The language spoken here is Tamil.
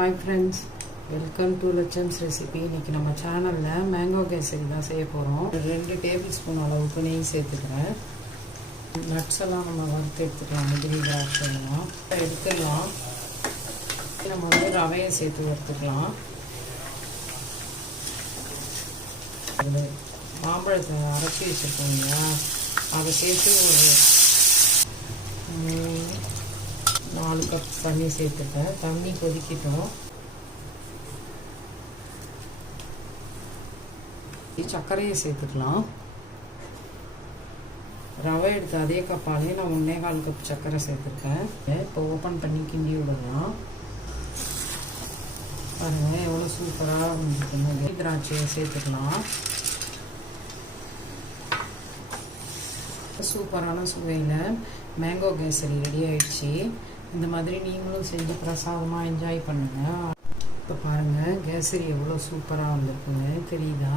Hi friends, welcome to Lachem's recipe. இன்னைக்கு நம்ம சேனல்ல மேங்கோ கேசரி தான் செய்ய போறோம். 2 டேபிள் ஸ்பூன் அளவுக்கு நெய் சேர்த்துக்கிறேன். நட்ஸ் எல்லாம் நம்ம வறுத்து எடுத்துக்கலாம். முந்திரி திராட்சை எல்லாம் எடுத்துக்கலாம். நம்ம வந்து ரவையை சேர்த்து வறுத்துக்கலாம். மாம்பழத்தை அரைச்சி வச்சிருக்கோம் இல்லையா, அதை சேர்த்து ஒரு 4 கப் தண்ணி சேர்த்துட்டேன். தண்ணி கொதிக்கிட்டோம். சர்க்கரையை சேர்த்துக்கலாம். ரவை எடுத்து அதே கப்பாலே நான் 1.25 கப் சர்க்கரை சேர்த்துருக்கேன். இப்போ ஓப்பன் பண்ணி கிண்டி விடலாம். பாருங்க எவ்வளோ சூப்பராக வந்துருக்கு. திராட்சையை சேர்த்துக்கலாம். சூப்பரான சுவையில் மேங்கோ கேசரி ரெடி ஆயிடுச்சு. இந்த மாதிரி நீங்களும் செஞ்சு பிரசாதமாக என்ஜாய் பண்ணுங்கள். இப்போ பாருங்கள் கேசரி எவ்வளோ சூப்பராக வந்திருக்குங்க, தெரியுதா?